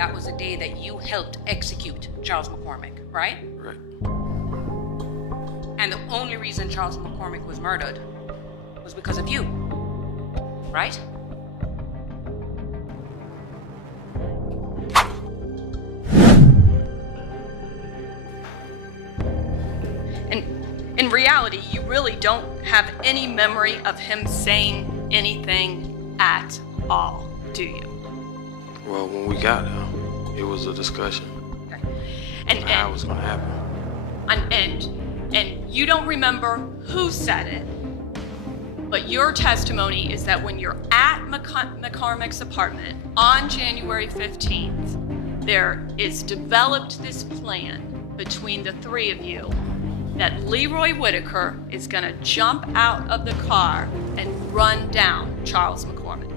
That was the day that you helped execute Charles McCormick, right? Right. And the only reason Charles McCormick was murdered was because of you, right? And in reality, you really don't have any memory of him saying anything at all, do you? Well, when we got there, it was a discussion Okay. on how it was going to happen. And you don't remember who said it, but your testimony is that when you're at McCormick's apartment on January 15th, there is developed this plan between the three of you that Leroy Whitaker is going to jump out of the car and run down Charles McCormick,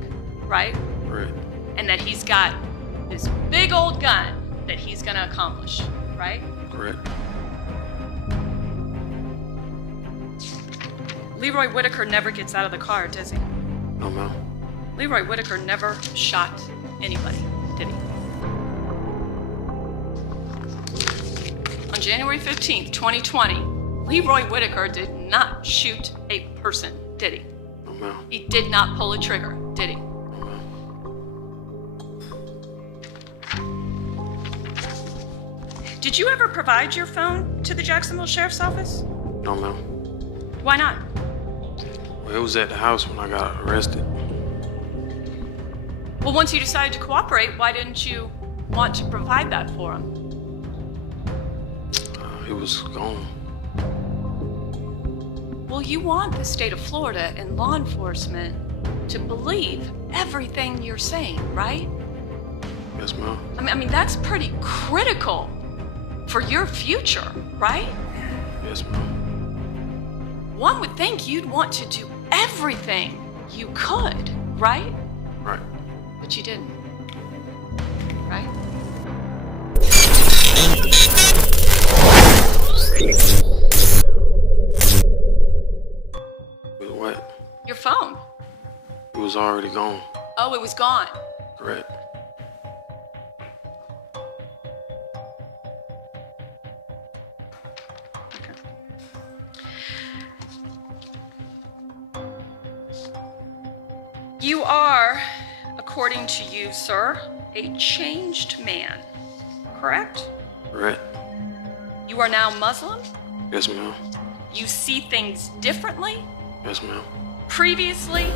right? Right. And that he's got this big old gun that he's going to accomplish, right? Correct. Leroy Whitaker never gets out of the car, does he? No, ma'am. Leroy Whitaker never shot anybody, did he? On January 15th, 2020, Leroy Whitaker did not shoot a person, did he? No, ma'am. He did not pull a trigger, did he? No, ma'am. Did you ever provide your phone to the Jacksonville Sheriff's Office? No, ma'am. Why not? Well, it was at the house when I got arrested. Well, once you decided to cooperate, why didn't you want to provide that for him? It was gone. Well, you want the state of Florida and law enforcement to believe everything you're saying, right? Yes, ma'am. I mean, that's pretty critical for your future, right? Yes, ma'am. One would think you'd want to do everything you could, right? Right. But you didn't, right? With what? Your phone. It was already gone. Oh, it was gone. Correct. You are, according to you, sir, a changed man, correct? Correct. You are now Muslim? Yes, ma'am. You see things differently? Yes, ma'am. Previously,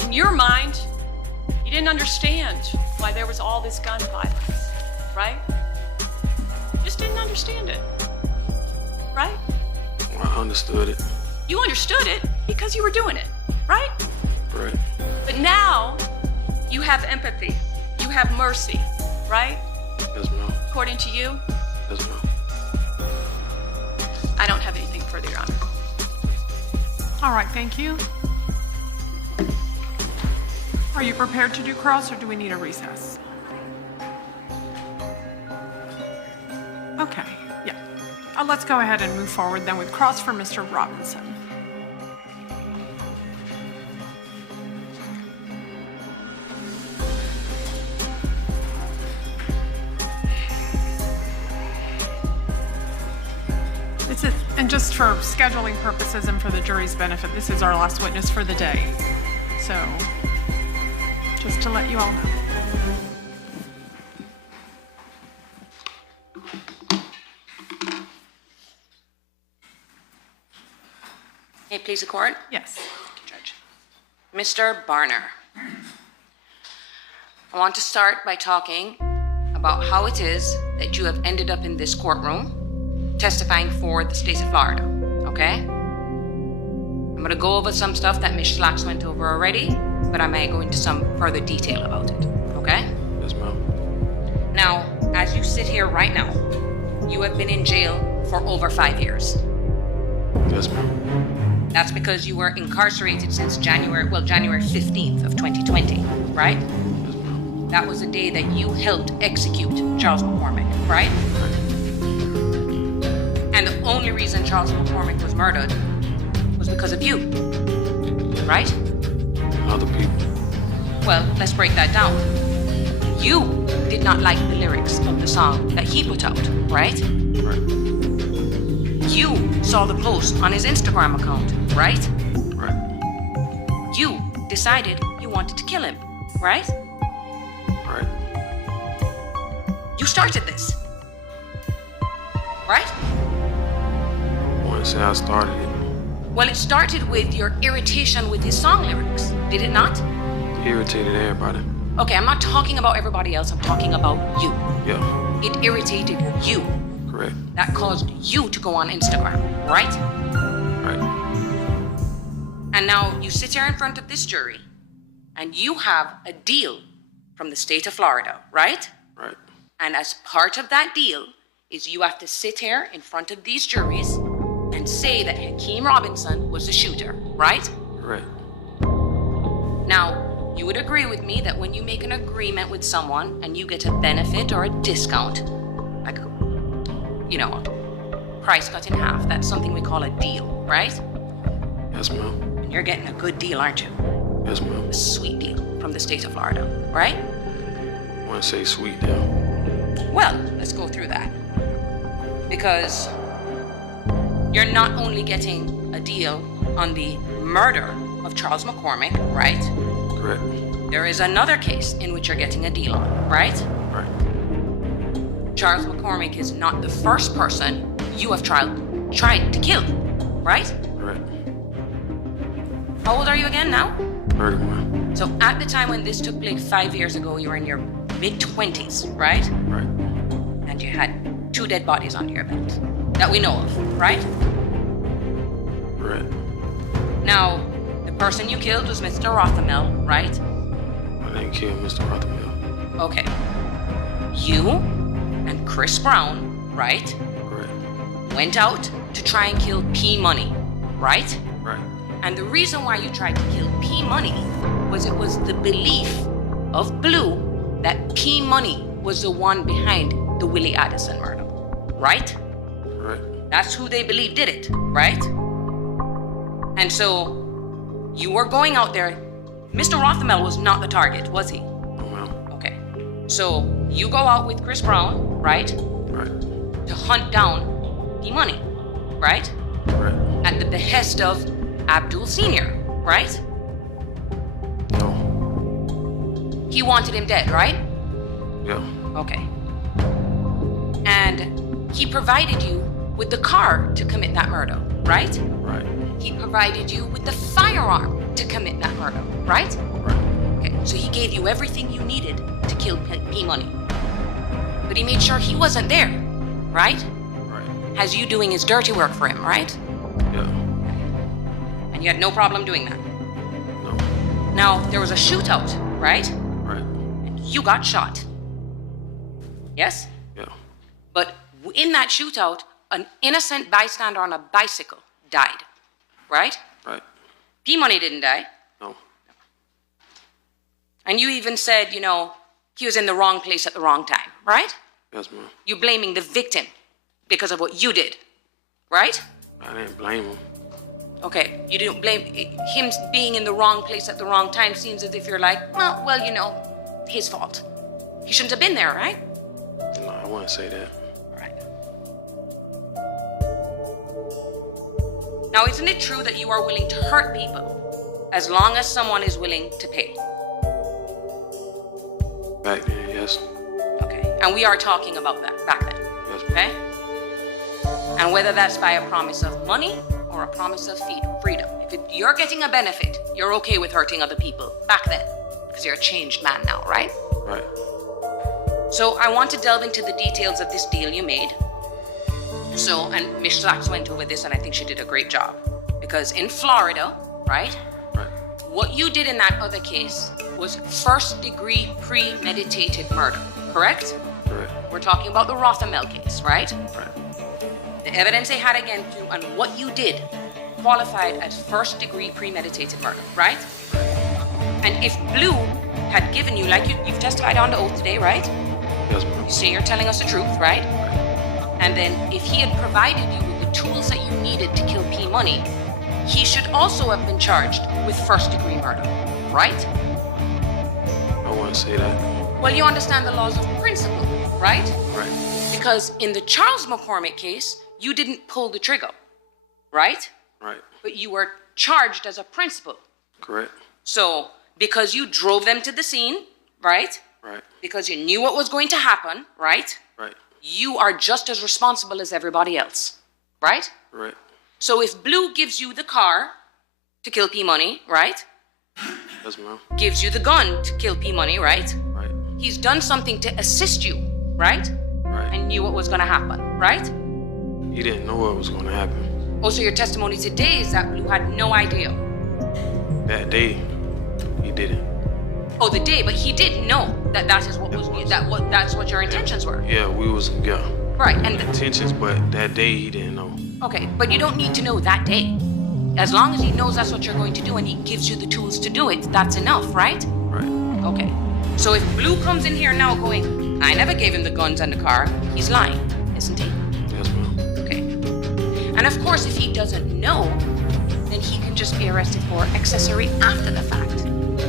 in your mind, you didn't understand why there was all this gun violence, right? Just didn't understand it, right? I understood it. You understood it because you were doing it, right? Right. But now, you have empathy. You have mercy, right? Yes, ma'am. According to you, Yes, ma'am. I don't have anything further, Your Honor. All right, thank you. Are you prepared to do cross, or do we need a recess? Okay, yeah. Let's go ahead and move forward then with cross for Mr. Robinson. And just for scheduling purposes and for the jury's benefit, this is our last witness for the day. So, just to let you all know. May it please the court? Yes. Judge. Mr. Barner, I want to start by talking about how it is that you have ended up in this courtroom testifying for the state of Florida, okay? I'm gonna go over some stuff that Ms. Schlacks went over already, but I may go into some further detail about it, okay? Yes, ma'am. Now, as you sit here right now, you have been in jail for over 5 years. Yes, ma'am. That's because you were incarcerated since January 15th of 2020, right? Yes, ma'am. That was the day that you helped execute Charles McCormick, right? And the only reason Charles McCormick was murdered was because of you, right? Other people. Well, let's break that down. You did not like the lyrics of the song that he put out, right? Right. You saw the post on his Instagram account, right? Right. You decided you wanted to kill him, right? Right. You started this, right? I wouldn't say I started it. Well, it started with your irritation with his song lyrics, did it not? He irritated everybody. Okay, I'm not talking about everybody else, I'm talking about you. Yeah. It irritated you. Correct. That caused you to go on Instagram, right? Right. And now you sit here in front of this jury and you have a deal from the state of Florida, right? Right. And as part of that deal is you have to sit here in front of these juries and say that Hakeem Robinson was the shooter, right? Correct. Now, you would agree with me that when you make an agreement with someone and you get a benefit or a discount, like, you know, price cut in half, that's something we call a deal, right? Yes, ma'am. And you're getting a good deal, aren't you? Yes, ma'am. A sweet deal from the state of Florida, right? I wouldn't say sweet deal. Well, let's go through that. Because you're not only getting a deal on the murder of Charles McCormick, right? Correct. There is another case in which you're getting a deal on, right? Right. Charles McCormick is not the first person you have tried to kill, right? Correct. How old are you again now? 31. So at the time when this took place 5 years ago, you were in your mid-20s, right? Right. And you had 2 dead bodies under your belt that we know of, right? Correct. Now, the person you killed was Mr. Rothamel, right? I didn't kill Mr. Rothamel. Okay. You and Chris Brown, right, Correct. went out to try and kill P Money, right? Right. And the reason why you tried to kill P Money was it was the belief of Blue that P Money was the one behind the Willie Addison murder, right? Correct. That's who they believe did it, right? And so you were going out there. Mr. Rothamel was not the target, was he? No, ma'am. Okay. So you go out with Chris Brown, right? Right. To hunt down P Money, right? Right. At the behest of Abdul Sr., right? No. He wanted him dead, right? Yeah. Okay. And he provided you with the car to commit that murder, right? Right. He provided you with the firearm to commit that murder, right? Right. Okay, so he gave you everything you needed to kill P Money. But he made sure he wasn't there, right? Right. Has you doing his dirty work for him, right? Yeah. And you had no problem doing that. No. Now, there was a shootout, right? Right. And you got shot. Yes? Yeah. But in that shootout, an innocent bystander on a bicycle died, right? Right. P Money didn't die. No. And you even said, you know, he was in the wrong place at the wrong time, right? Yes, ma'am. You're blaming the victim because of what you did, right? I didn't blame him. Okay, you didn't blame him being in the wrong place at the wrong time. Seems as if you're like, well, you know, his fault. He shouldn't have been there, right? No, I wouldn't say that. Right. Now, isn't it true that you are willing to hurt people as long as someone is willing to pay? Back then, yes. Okay, and we are talking about that back then, Yes, ma'am. okay? And whether that's by a promise of money or a promise of freedom. If you're getting a benefit, you're okay with hurting other people back then, because you're a changed man now, right? Right. So I want to delve into the details of this deal you made. So, and Miss Sachs went over this, and I think she did a great job. Because in Florida, right, Right. what you did in that other case was first-degree premeditated murder, correct? Correct. We're talking about the Rothamel case, right? Right. The evidence they had against you and what you did qualified as first-degree premeditated murder, right? And if Blue had given you, like you've testified on the oath today, right? Yes, ma'am. You say you're telling us the truth, right? And then if he had provided you with the tools that you needed to kill P Money, he should also have been charged with first-degree murder, right? I wouldn't say that. Well, you understand the laws of principle, right? Right. Because in the Charles McCormick case, you didn't pull the trigger, right? Right. But you were charged as a principal. Correct. So, because you drove them to the scene, right? Right. Because you knew what was going to happen, right? Right. You are just as responsible as everybody else, right? Right. So if Blue gives you the car to kill P Money, right? Yes, ma'am. Gives you the gun to kill P Money, right? Right. He's done something to assist you, right? Right. And knew what was going to happen, right? He didn't know what was going to happen. Also, your testimony today is that Blue had no idea. That day, he didn't. Oh, the day, but he did know that that is what was that's what your intentions were. Yeah, we was, yeah. Right, and Intentions, but that day he didn't know. okay, but you don't need to know that day. As long as he knows that's what you're going to do and he gives you the tools to do it, that's enough, right? Right. Okay. So if Blue comes in here now going, I never gave him the guns and the car, he's lying, isn't he? Yes, ma'am. Okay. And of course, if he doesn't know, then he can just be arrested for accessory after the fact,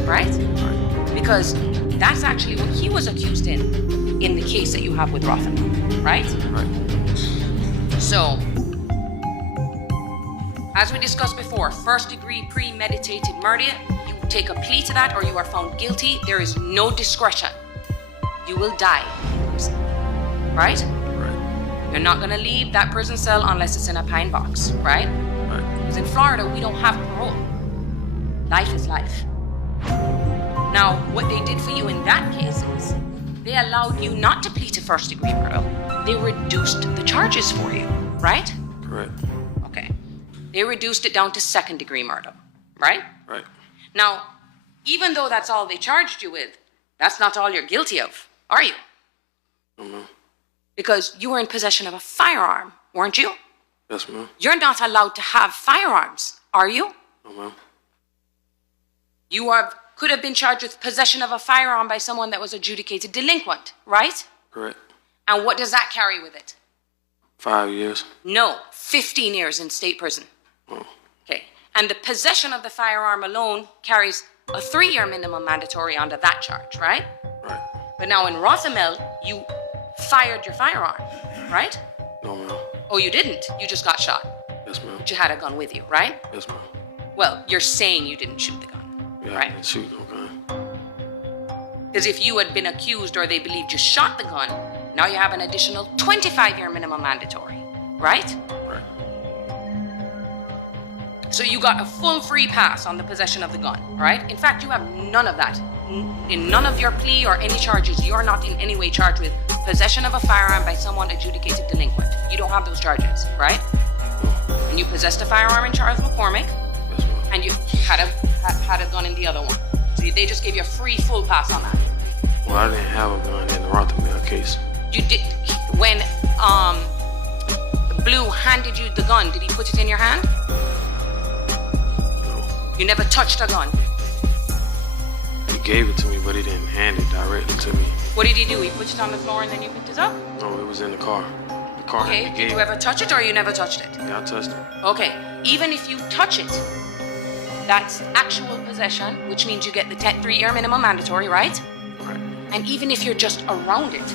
right? Right. Because that's actually what he was accused in the case that you have with Rothenberg, right? Right. So, as we discussed before, first degree premeditated murder, you take a plea to that or you are found guilty, there is no discretion. You will die in prison, right? Right. You're not gonna leave that prison cell unless it's in a pine box, right? Right. Because in Florida, we don't have parole. Life is life. Now, what they did for you in that case is they allowed you not to plead to first degree murder. They reduced the charges for you, right? Correct. Okay. They reduced it down to second degree murder, right? Right. Now, even though that's all they charged you with, that's not all you're guilty of, are you? No, ma'am. Because you were in possession of a firearm, weren't you? Yes, ma'am. You're not allowed to have firearms, are you? No, ma'am. You could have been charged with possession of a firearm by someone that was adjudicated delinquent, right? Correct. And what does that carry with it? 5 years. No, 15 years in state prison. Oh. Okay. And the possession of the firearm alone carries a 3-year minimum mandatory under that charge, right? Right. But now in Rothamel, you fired your firearm, right? No, ma'am. Oh, you didn't. You just got shot. Yes, ma'am. But you had a gun with you, right? Yes, ma'am. Well, you're saying you didn't shoot the gun, Yeah, I right? didn't shoot no gun. Because if you had been accused or they believed you shot the gun, now you have an additional 25-year minimum mandatory, right? Right. So you got a full free pass on the possession of the gun, right? In fact, you have none of that. In none of your plea or any charges, you're not in any way charged with possession of a firearm by someone adjudicated delinquent. You don't have those charges, right? And you possessed a firearm in Charles McCormick, Yes, ma'am. and you had a gun in the other one. So they just gave you a free full pass on that. Well, I didn't have a gun in the Rothermere case. You did when Blue handed you the gun. Did he put it in your hand? No. You never touched a gun. He gave it to me, but he didn't hand it directly to me. What did he do? He put it on the floor and then you picked it up? No, it was in the car. The car Okay. that he Did gave. you ever touch it or you never touched it? Yeah, I touched it. Okay. Even if you touch it, that's actual possession, which means you get the 3-year minimum mandatory, right? Right. And even if you're just around it,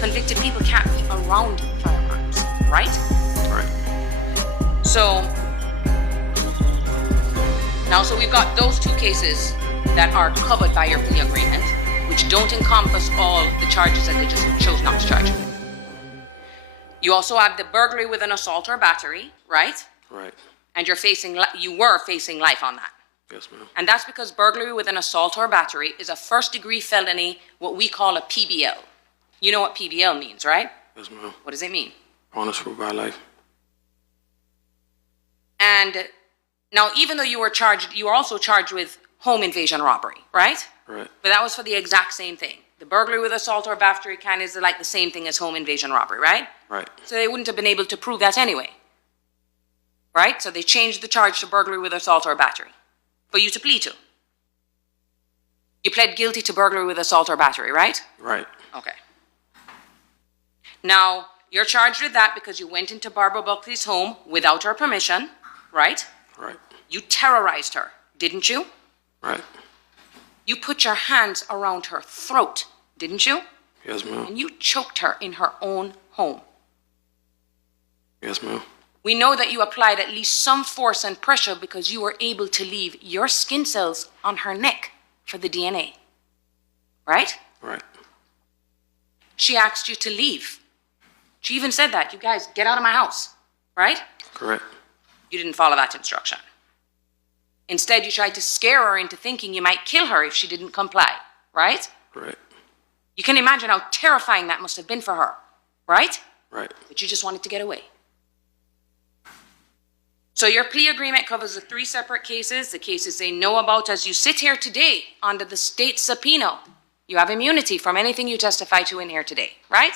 convicted people can't be around firearms, right? Right. So we've got those 2 cases that are covered by your plea agreement, which don't encompass all the charges that they just chose not to charge you with. You also have the burglary with an assault or battery, right? Right. And you were facing life on that. Yes, ma'am. And that's because burglary with an assault or battery is a first-degree felony, what we call a PBL. You know what PBL means, right? Yes, ma'am. What does it mean? Punishable by life. And now, even though you were also charged with home invasion robbery, right? Right. But that was for the exact same thing. The burglary with assault or battery kind of is like the same thing as home invasion robbery, right? Right. So they wouldn't have been able to prove that anyway. Right? So they changed the charge to burglary with assault or battery for you to plead to. You pled guilty to burglary with assault or battery, right? Right. Okay. Now, you're charged with that because you went into Barbara Buckley's home without her permission, right? Right. You terrorized her, didn't you? Right. You put your hands around her throat, didn't you? Yes, ma'am. And you choked her in her own home. Yes, ma'am. We know that you applied at least some force and pressure because you were able to leave your skin cells on her neck for the DNA. Right? Right. She asked you to leave. She even said that, you guys, get out of my house. Right? Correct. You didn't follow that instruction. Instead, you tried to scare her into thinking you might kill her if she didn't comply. Right? Correct. You can imagine how terrifying that must have been for her. Right? Right. But you just wanted to get away. So your plea agreement covers the 3 separate cases, the cases they know about as you sit here today under the state subpoena. You have immunity from anything you testify to in here today, right?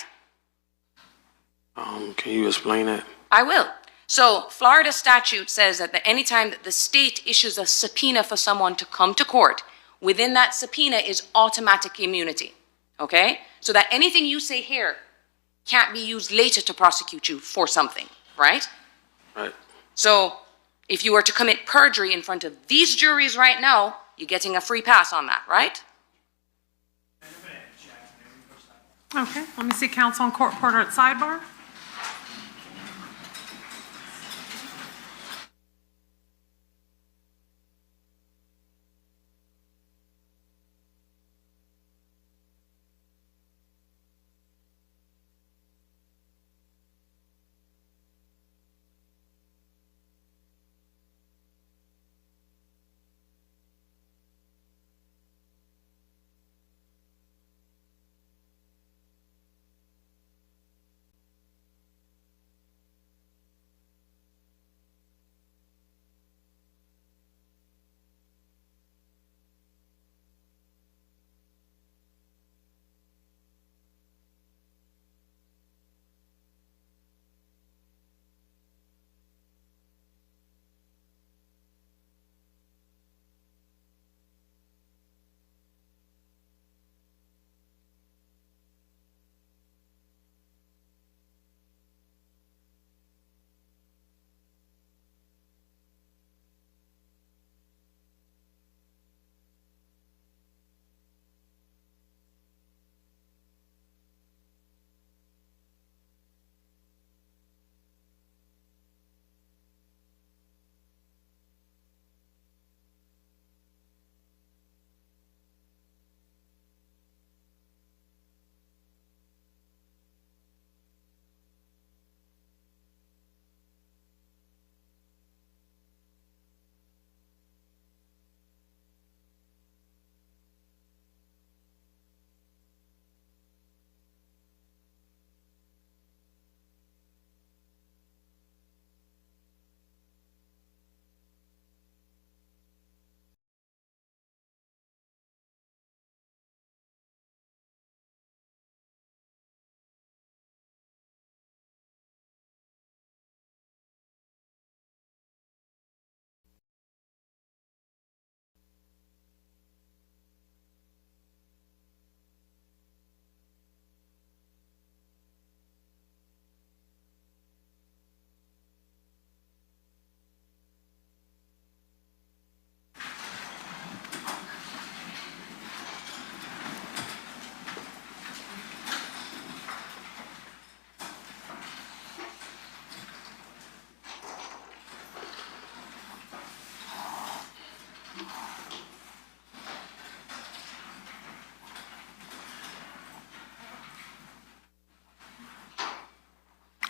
Can you explain that? I will. So Florida statute says that any time that the state issues a subpoena for someone to come to court, within that subpoena is automatic immunity, okay? So that anything you say here can't be used later to prosecute you for something, right? Right. So if you were to commit perjury in front of these juries right now, you're getting a free pass on that, right? Okay, let me see counsel and court reporter at sidebar.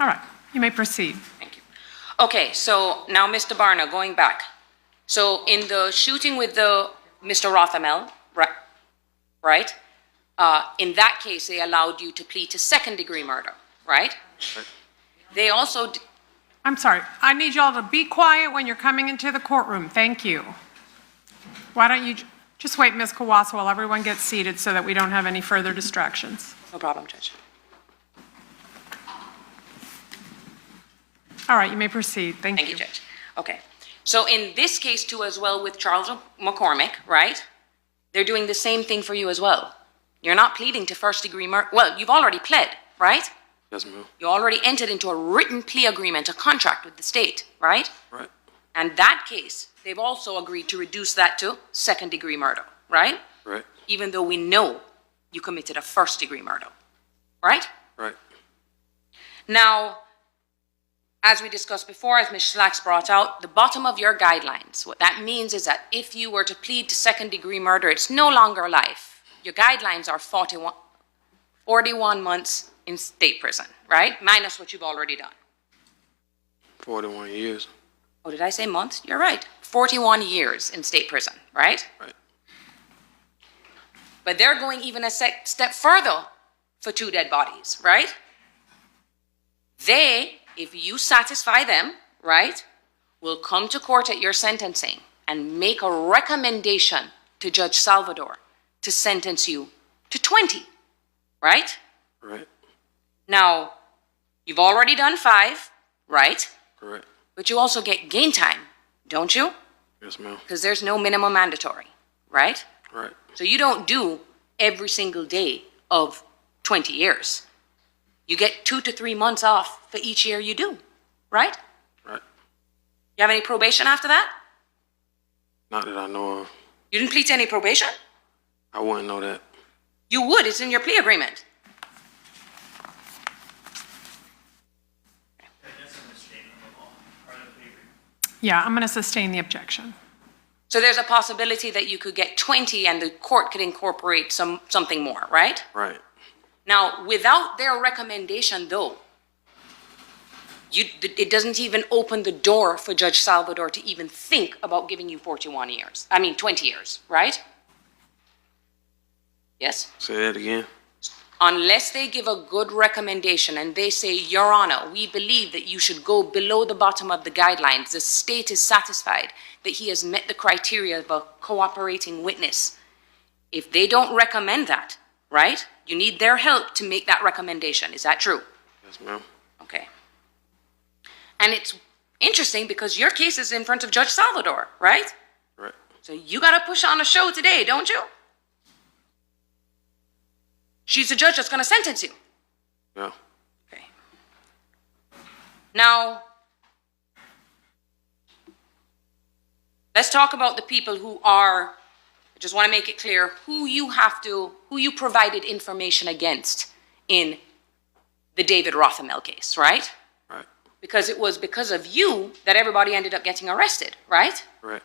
All right, you may proceed. Thank you. Okay, so now Mr. Barna, going back. So in the shooting with Mr. Rothamel, right? In that case, they allowed you to plead to second-degree murder, right? They also... I'm sorry, I need y'all to be quiet when you're coming into the courtroom. Thank you. Why don't you just wait, Ms. Kawasa, while everyone gets seated so that we don't have any further distractions. No problem, Judge. All right, you may proceed. Thank you. Thank you, Judge. Okay. So in this case, too, as well, with Charles McCormick, right? They're doing the same thing for you as well. You're not pleading to first-degree murder. Well, you've already pled, right? Yes, ma'am. You already entered into a written plea agreement, a contract with the state, right? Right. And that case, they've also agreed to reduce that to second-degree murder, right? Right. Even though we know you committed a first-degree murder, right? Right. Now, as we discussed before, as Ms. Schlacks brought out, the bottom of your guidelines, what that means is that if you were to plead to second-degree murder, it's no longer life. Your guidelines are 41 months in state prison, right? Minus what you've already done. 41 years. Oh, did I say months? You're right. 41 years in state prison, right? Right. But they're going even a step further for 2 dead bodies, right? They, if you satisfy them, right, will come to court at your sentencing and make a recommendation to Judge Salvador to sentence you to 20, right? Right. Now, you've already done 5, right? Correct. But you also get gain time, don't you? Yes, ma'am. Because there's no minimum mandatory, right? Right. So you don't do every single day of 20 years. You get 2 to 3 months off for each year you do, right? Right. You have any probation after that? Not that I know of. You didn't plead to any probation? I wouldn't know that. You would, it's in your plea agreement. Yeah, I'm going to sustain the objection. So there's a possibility that you could get 20 and the court could incorporate something more, right? Right. Now, without their recommendation, though, it doesn't even open the door for Judge Salvador to even think about giving you 20 years, right? Yes? Say that again. Unless they give a good recommendation and they say, Your Honor, we believe that you should go below the bottom of the guidelines. The state is satisfied that he has met the criteria of a cooperating witness. If they don't recommend that, right, you need their help to make that recommendation. Is that true? Yes, ma'am. Okay. And it's interesting because your case is in front of Judge Salvador, right? Right. So you got to push on a show today, don't you? She's the judge that's going to sentence you. Yeah. Okay. Now, let's talk about the people who are, I just want to make it clear, who you provided information against in the David Rothamel case, right? Right. Because it was because of you that everybody ended up getting arrested, right? Right.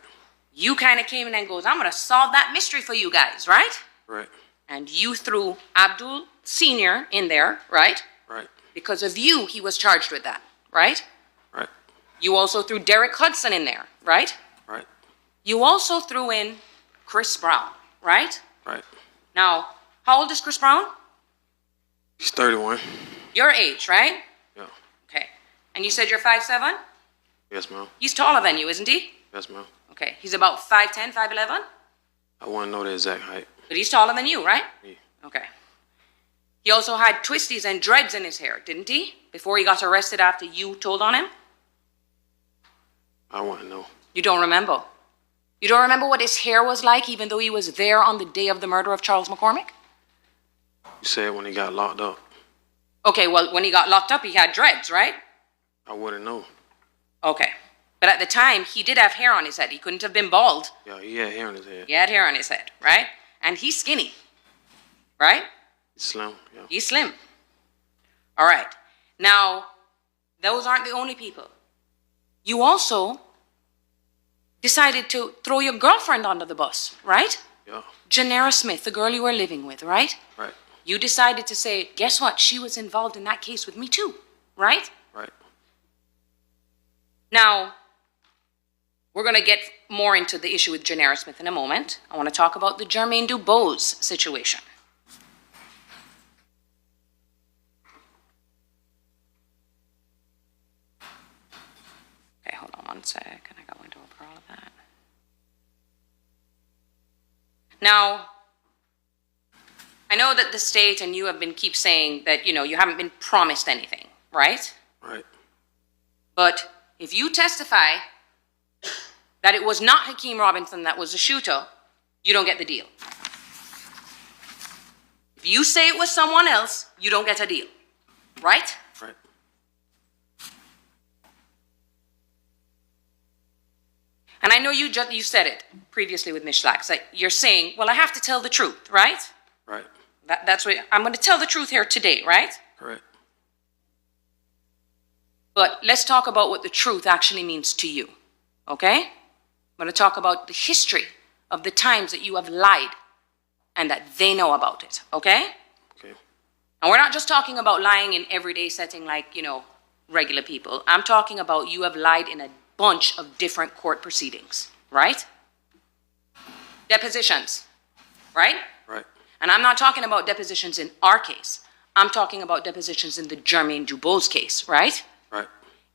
You kind of came in and goes, I'm going to solve that mystery for you guys, right? Right. And you threw Abdul Sr. in there, right? Right. Because of you, he was charged with that, right? Right. You also threw Derek Hudson in there, right? Right. You also threw in Chris Brown, right? Right. Now, how old is Chris Brown? He's 31. Your age, right? Yeah. Okay. And you said you're 5'7"? Yes, ma'am. He's taller than you, isn't he? Yes, ma'am. Okay. He's about 5'10", 5'11"? I wouldn't know the exact height. But he's taller than you, right? Yeah. Okay. He also had twisties and dreads in his hair, didn't he? Before he got arrested after you told on him? I wouldn't know. You don't remember? You don't remember what his hair was like even though he was there on the day of the murder of Charles McCormick? You said when he got locked up. Okay, well, when he got locked up, he had dreads, right? I wouldn't know. Okay. But at the time, he did have hair on his head. He couldn't have been bald. Yeah, he had hair on his head. He had hair on his head, right? And he's skinny, right? He's slim. Yeah. He's slim. All right. Now, those aren't the only people. You also decided to throw your girlfriend under the bus, right? Yeah. Janera Smith, the girl you were living with, right? Right. You decided to say, guess what? She was involved in that case with me too, right? Right. Now, we're going to get more into the issue with Janera Smith in a moment. I want to talk about the Jermaine Dubose situation. Okay, hold on one sec. I got went over all of that. Now, I know that the state and you have been keep saying that, you haven't been promised anything, right? Right. But if you testify that it was not Hakeem Robinson that was the shooter, you don't get the deal. If you say it was someone else, you don't get a deal, right? And I know you said it previously with Ms. Schlack, that you're saying, well, I have to tell the truth, right? Right. That's what I'm going to tell the truth here today, right? Correct. But let's talk about what the truth actually means to you, okay? I'm going to talk about the history of the times that you have lied and that they know about it, okay? Okay. And we're not just talking about lying in everyday setting like, regular people. I'm talking about you have lied in a bunch of different court proceedings, right? Depositions, right? Right. And I'm not talking about depositions in our case. I'm talking about depositions in the Jermaine Dubose case, right? Right.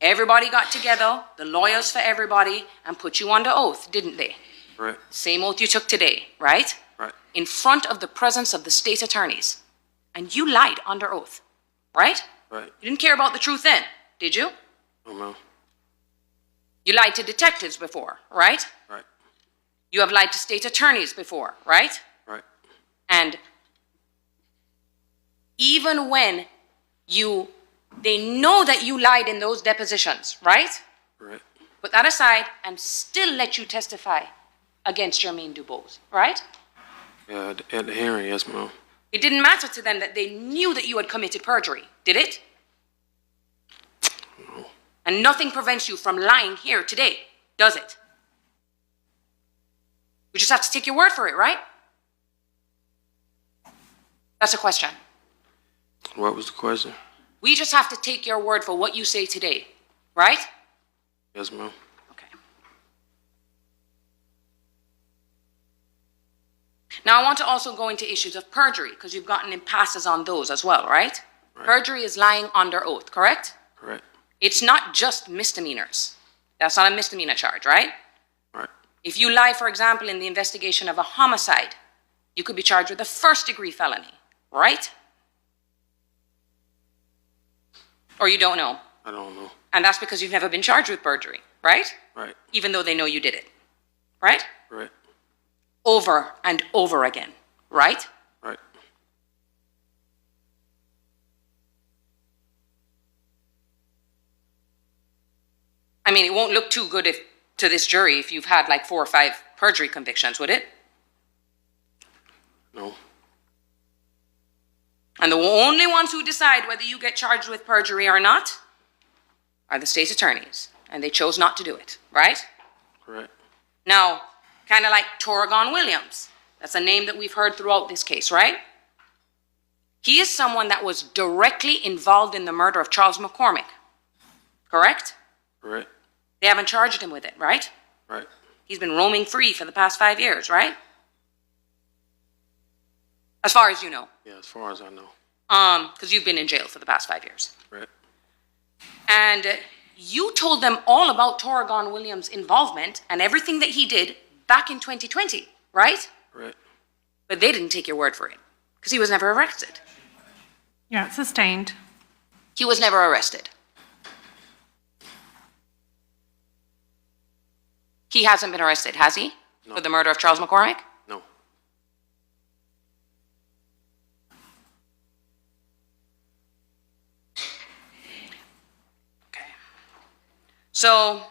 Everybody got together, the lawyers for everybody, and put you under oath, didn't they? Right. Same oath you took today, right? Right. In front of the presence of the state attorneys. And you lied under oath, right? Right. You didn't care about the truth then, did you? No, ma'am. You lied to detectives before, right? Right. You have lied to state attorneys before, right? Right. And even when they know that you lied in those depositions, right? Right. Put that aside and still let you testify against Jermaine Dubose, right? Yeah, at the hearing, yes, ma'am. It didn't matter to them that they knew that you had committed perjury, did it? No. And nothing prevents you from lying here today, does it? We just have to take your word for it, right? That's a question. What was the question? We just have to take your word for what you say today, right? Yes, ma'am. Okay. Now, I want to also go into issues of perjury, because you've gotten impasses on those as well, right? Right. Perjury is lying under oath, correct? Correct. It's not just misdemeanors. That's not a misdemeanor charge, right? Right. If you lie, for example, in the investigation of a homicide, you could be charged with a first-degree felony, right? Or you don't know. I don't know. And that's because you've never been charged with perjury, right? Right. Even though they know you did it, right? Right. Over and over again, right? Right. I mean, it won't look too good to this jury if you've had like 4 or 5 perjury convictions, would it? No. And the only ones who decide whether you get charged with perjury or not are the state attorneys. And they chose not to do it, right? Correct. Now, kind of like Torgon Williams. That's a name that we've heard throughout this case, right? He is someone that was directly involved in the murder of Charles McCormick. Correct? Correct. They haven't charged him with it, right? Right. He's been roaming free for the past 5 years, right? As far as you know. Yeah, as far as I know. Because you've been in jail for the past 5 years. Right. And you told them all about Torgon Williams' involvement and everything that he did back in 2020, right? Right. But they didn't take your word for it because he was never arrested. Yeah, it's sustained. He was never arrested. He hasn't been arrested, has he? No. For the murder of Charles McCormick? No. Okay. So,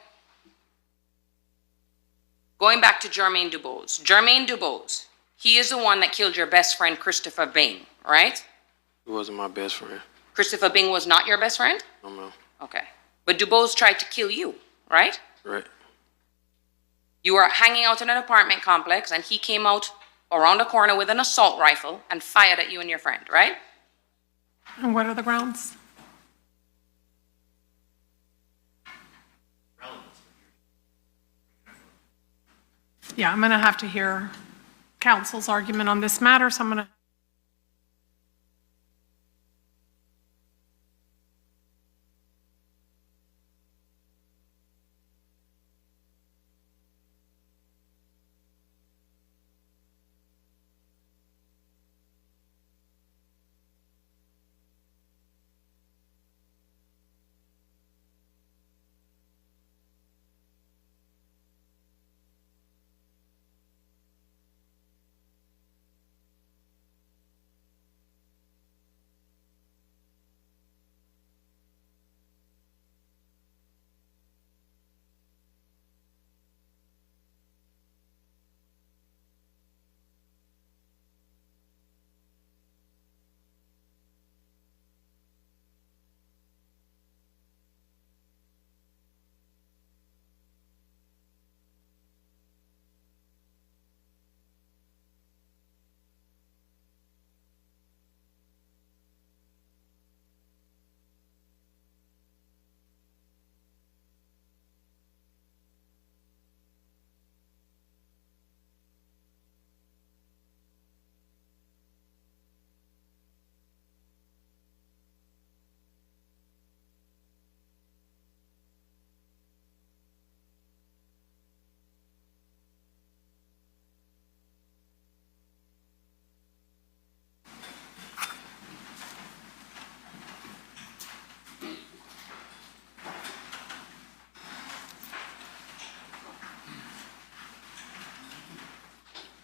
going back to Jermaine Dubose. Jermaine Dubose, he is the one that killed your best friend, Christopher Bing, right? He wasn't my best friend. Christopher Bing was not your best friend? No, ma'am. Okay. But Dubose tried to kill you, right? Right. You were hanging out in an apartment complex and he came out around the corner with an assault rifle and fired at you and your friend, right? And what are the grounds? Yeah, I'm going to have to hear counsel's argument on this matter, so I'm going to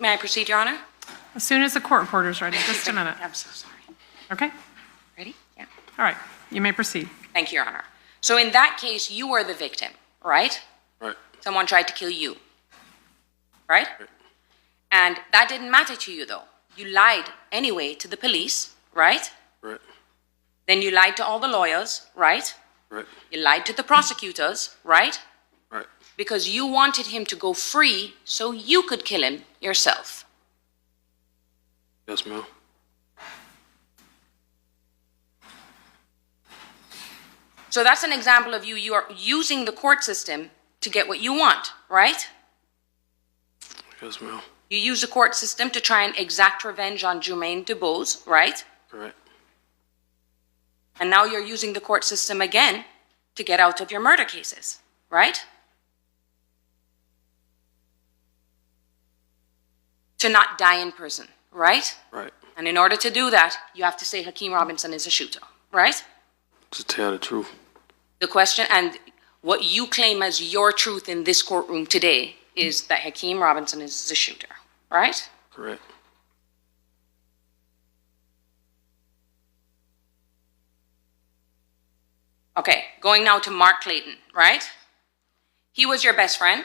May I proceed, Your Honor? As soon as the court reporter's ready, just a minute. I'm so sorry. Okay? Ready? Yeah. All right, you may proceed. Thank you, Your Honor. So in that case, you were the victim, right? Right. Someone tried to kill you, right? And that didn't matter to you, though. You lied anyway to the police, right? Right. Then you lied to all the lawyers, right? Right. You lied to the prosecutors, right? Right. Because you wanted him to go free so you could kill him yourself. Yes, ma'am. So that's an example of you are using the court system to get what you want, right? Yes, ma'am. You use the court system to try and exact revenge on Jermaine DuBose, right? Correct. And now you're using the court system again to get out of your murder cases, right? To not die in prison, right? Right. And in order to do that, you have to say Hakeem Robinson is a shooter, right? To tell the truth. The question, and what you claim as your truth in this courtroom today is that Hakeem Robinson is the shooter, right? Correct. Okay, going now to Mark Clayton, right? He was your best friend,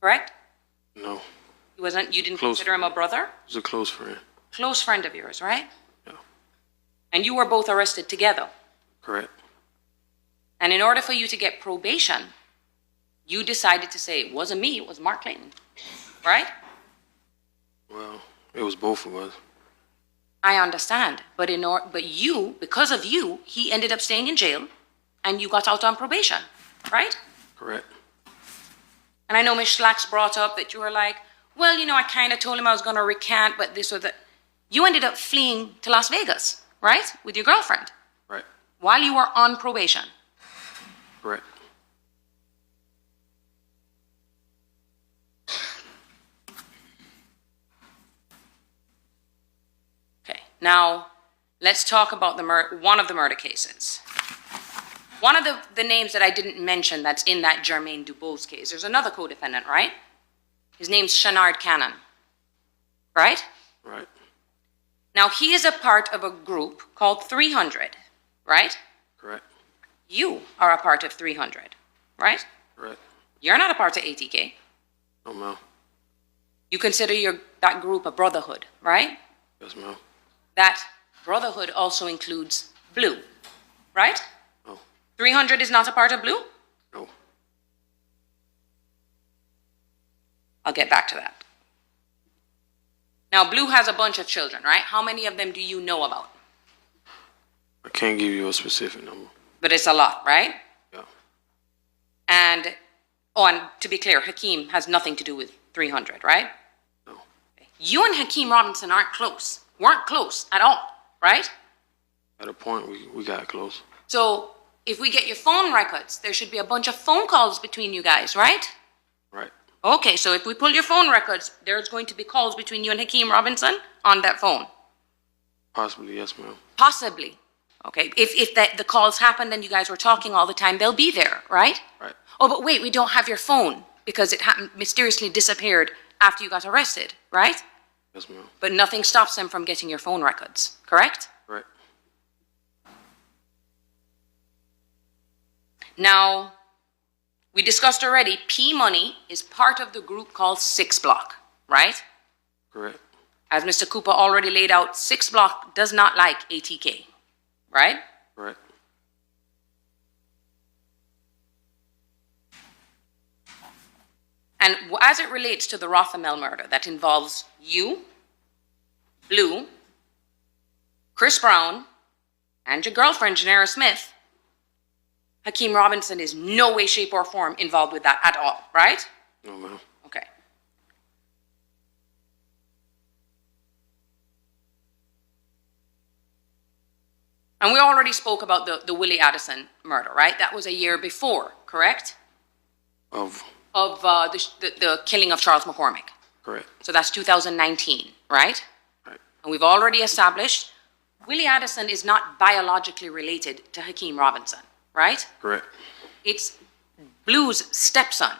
correct? No. He wasn't, you didn't Close. consider him a brother? He's a close friend. Close friend of yours, right? Yeah. And you were both arrested together. Correct. And in order for you to get probation, you decided to say, it wasn't me, it was Mark Clayton, right? Well, it was both of us. I understand, but you, because of you, he ended up staying in jail, and you got out on probation, right? Correct. And I know Ms. Schlacks brought up that you were like, well, you know, I kind of told him I was going to recant, but this or that. You ended up fleeing to Las Vegas, right, with your girlfriend, Right. while you were on probation. Correct. Okay, now let's talk about one of the murder cases. One of the names that I didn't mention that's in that Jermaine DuBose case, there's another co-defendant, right? His name's Shanard Cannon, right? Right. Now, he is a part of a group called 300, right? Correct. You are a part of 300, right? Right. You're not a part of ATK. No, ma'am. You consider that group a brotherhood, right? Yes, ma'am. That brotherhood also includes Blue, right? No. 300 is not a part of Blue? No. I'll get back to that. Now, Blue has a bunch of children, right? How many of them do you know about? I can't give you a specific number. But it's a lot, right? Yeah. And to be clear, Hakeem has nothing to do with 300, right? No. You and Hakeem Robinson weren't close at all, right? At a point, we got close. So if we get your phone records, there should be a bunch of phone calls between you guys, right? Right. Okay, so if we pull your phone records, there's going to be calls between you and Hakeem Robinson on that phone. Possibly, yes, ma'am. Possibly. Okay, if the calls happened and you guys were talking all the time, they'll be there, right? Right. Oh, but wait, we don't have your phone because it mysteriously disappeared after you got arrested, right? Yes, ma'am. But nothing stops them from getting your phone records, correct? Right. Now, we discussed already, P Money is part of the group called 6 Block, right? Correct. As Mr. Cooper already laid out, 6 Block does not like ATK, right? Right. And as it relates to the Rothamel murder that involves you, Blue, Chris Brown, and your girlfriend, Janera Smith, Hakeem Robinson is no way, shape, or form involved with that at all, right? No, ma'am. Okay. And we already spoke about the Willie Addison murder, right? That was a year before, correct? Of. Of the killing of Charles McCormick. Correct. So that's 2019, right? Right. And we've already established Willie Addison is not biologically related to Hakeem Robinson, right? Correct. It's Blue's stepson,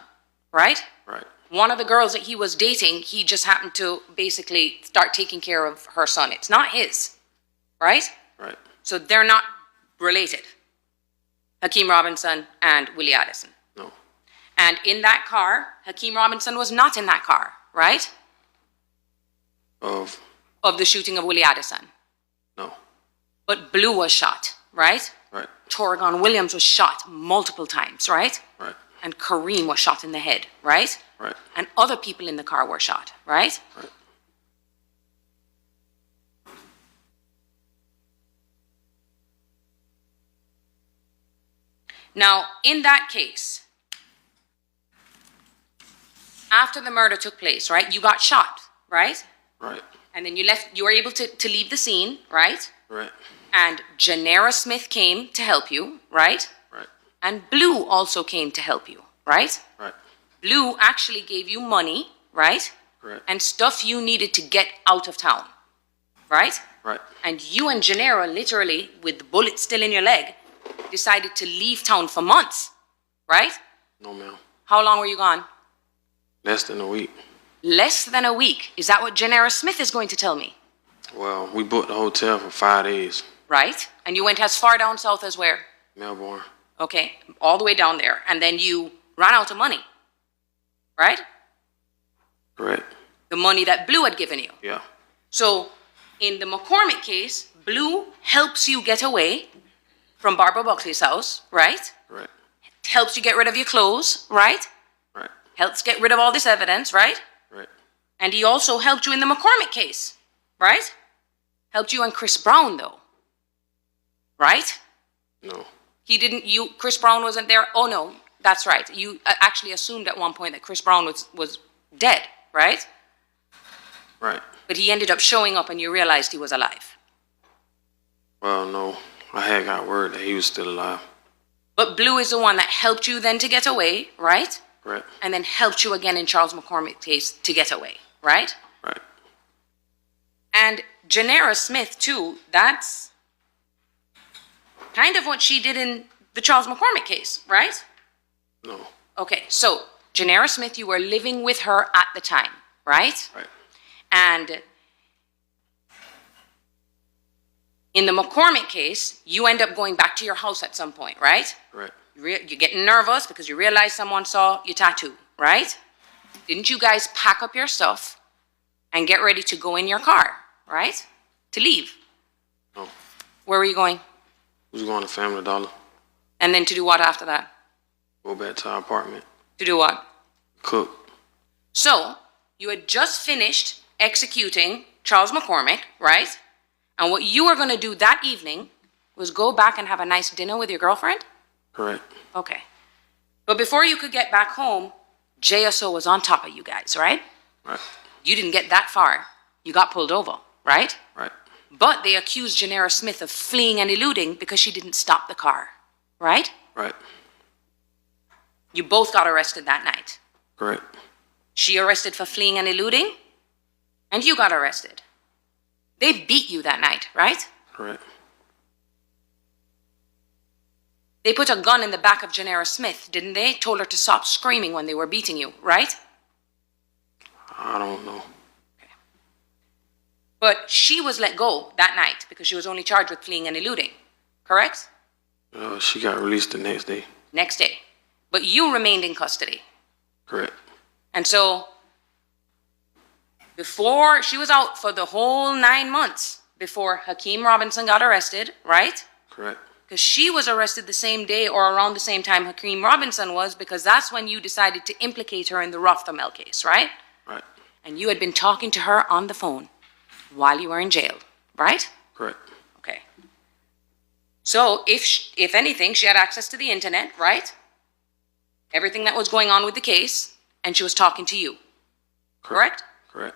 right? Right. one of the girls that he was dating, he just happened to basically start taking care of her son. It's not his, right? Right. So they're not related. Hakeem Robinson and Willie Addison. No. And in that car, Hakeem Robinson was not in that car, right? Of Of the shooting of Willie Addison. no. But Blue was shot, right? Right. Torgon Williams was shot multiple times, right? Right. And Kareem was shot in the head, right? Right. And other people in the car were shot, right? Right. Now, in that case, after the murder took place, right, you got shot, right? Right. And then you were able to leave the scene, right? Right. And Janera Smith came to help you, right? Right. And Blue also came to help you, right? Right. Blue actually gave you money, right? Correct. And stuff you needed to get out of town, right? Right. And you and Janera, literally, with the bullet still in your leg, decided to leave town for months, right? No, ma'am. How long were you gone? Less than a week. Less than a week. Is that what Janera Smith is going to tell me? Well, we booked the hotel for 5 days. Right? And you went as far down south as where? Melbourne. Okay, all the way down there. And then you ran out of money, right? Correct. The money that Blue had given you. Yeah. So, in the McCormick case, Blue helps you get away from Barbara Buckley's house, right? Correct. Helps you get rid of your clothes, right? Right. Helps get rid of all this evidence, right? Right. And he also helped you in the McCormick case, right? Helped you and Chris Brown, though. Right? No. He didn't, Chris Brown wasn't there? Oh, no, that's right. You actually assumed at one point that Chris Brown was dead, right? Right. But he ended up showing up and you realized he was alive. Well, no. I had got word that he was still alive. But Blue is the one that helped you then to get away, right? Correct. And then helped you again in Charles McCormick's case to get away, right? Right. And Janera Smith, too, that's kind of what she did in the Charles McCormick case, right? No. Okay, so Janera Smith, you were living with her at the time, right? Right. And in the McCormick case, you end up going back to your house at some point, right? Right. You're getting nervous because you realize someone saw your tattoo, right? Didn't you guys pack up your stuff and get ready to go in your car, right? To leave. No. Where were you going? We was going to Family Dollar. And then to do what after that? Go back to our apartment. To do what? Cook. So, you had just finished executing Charles McCormick, right? And what you were going to do that evening was go back and have a nice dinner with your girlfriend? Correct. Okay. But before you could get back home, JSO was on top of you guys, right? Right. You didn't get that far. You got pulled over, right? Right. But they accused Janera Smith of fleeing and eluding because she didn't stop the car, right? Right. You both got arrested that night. Correct. She arrested for fleeing and eluding, and you got arrested. They beat you that night, right? Correct. They put a gun in the back of Janera Smith, didn't they? Told her to stop screaming when they were beating you, right? I don't know. But she was let go that night because she was only charged with fleeing and eluding, correct? She got released the next day. Next day. But you remained in custody. Correct. And so, before she was out for the whole 9 months before Hakeem Robinson got arrested, right? Correct. Because she was arrested the same day or around the same time Hakeem Robinson was, because that's when you decided to implicate her in the Rothamel case, right? Right. And you had been talking to her on the phone while you were in jail, right? Correct. Okay. So, if anything, she had access to the internet, right? Everything that was going on with the case, and she was talking to you, correct? Correct.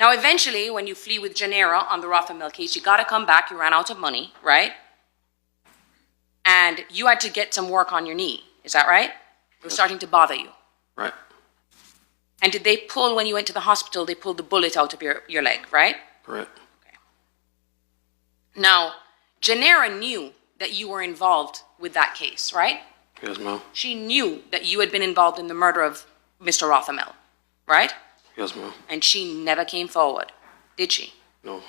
Now, eventually, when you flee with Janera on the Rothamel case, you got to come back. You ran out of money, right? And you had to get some work on your knee. Is that right? It was starting to bother you. Right. And did they pull, when you went to the hospital, they pulled the bullet out of your leg, right? Correct. Now, Janera knew that you were involved with that case, right? Yes, ma'am. She knew that you had been involved in the murder of Mr. Rothamel, right? Yes, ma'am. And she never came forward, did she? No.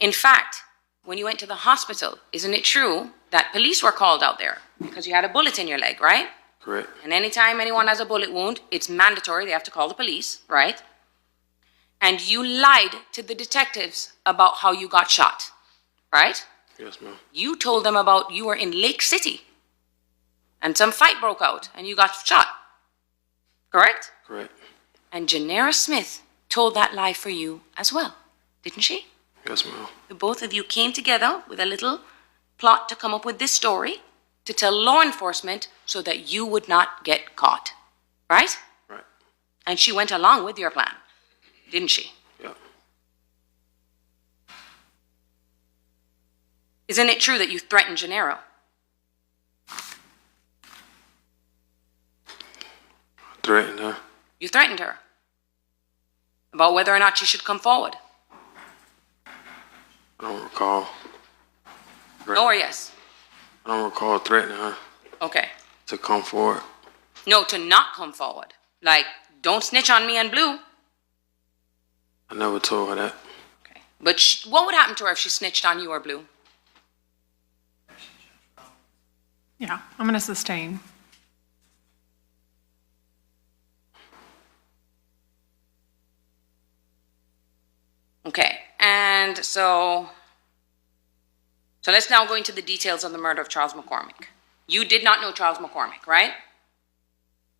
In fact, when you went to the hospital, isn't it true that police were called out there because you had a bullet in your leg, right? Correct. And anytime anyone has a bullet wound, it's mandatory, they have to call the police, right? And you lied to the detectives about how you got shot, right? Yes, ma'am. You told them about you were in Lake City and some fight broke out and you got shot, correct? Correct. And Janera Smith told that lie for you as well, didn't she? Yes, ma'am. The both of you came together with a little plot to come up with this story to tell law enforcement so that you would not get caught, right? Right. And she went along with your plan, didn't she? Yeah. Isn't it true that you threatened Gennaro? Threatened her. You threatened her about whether or not she should come forward. I don't recall. No or yes? I don't recall threatening her Okay. to come forward. No, to not come forward. Like, don't snitch on me and Blue. I never told her that. Okay. But what would happen to her if she snitched on you or Blue? Yeah, I'm going to sustain. Okay, and so let's now go into the details of the murder of Charles McCormick. You did not know Charles McCormick, right?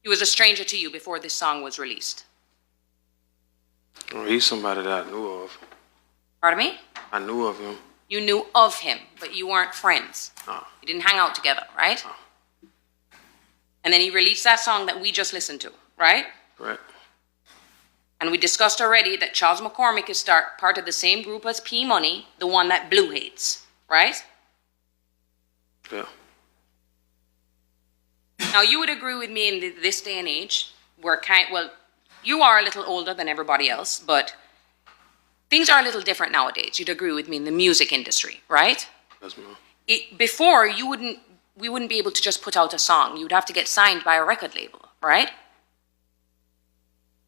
He was a stranger to you before this song was released. Well, he's somebody that I knew of. Pardon me? I knew of him. You knew of him, but you weren't friends. No. You didn't hang out together, right? No. And then he released that song that we just listened to, right? Correct. And we discussed already that Charles McCormick is part of the same group as P Money, the one that Blue hates, right? Yeah. Now, you would agree with me in this day and age, you are a little older than everybody else, but things are a little different nowadays. You'd agree with me in the music industry, right? Yes, ma'am. Before, we wouldn't be able to just put out a song. You'd have to get signed by a record label, right?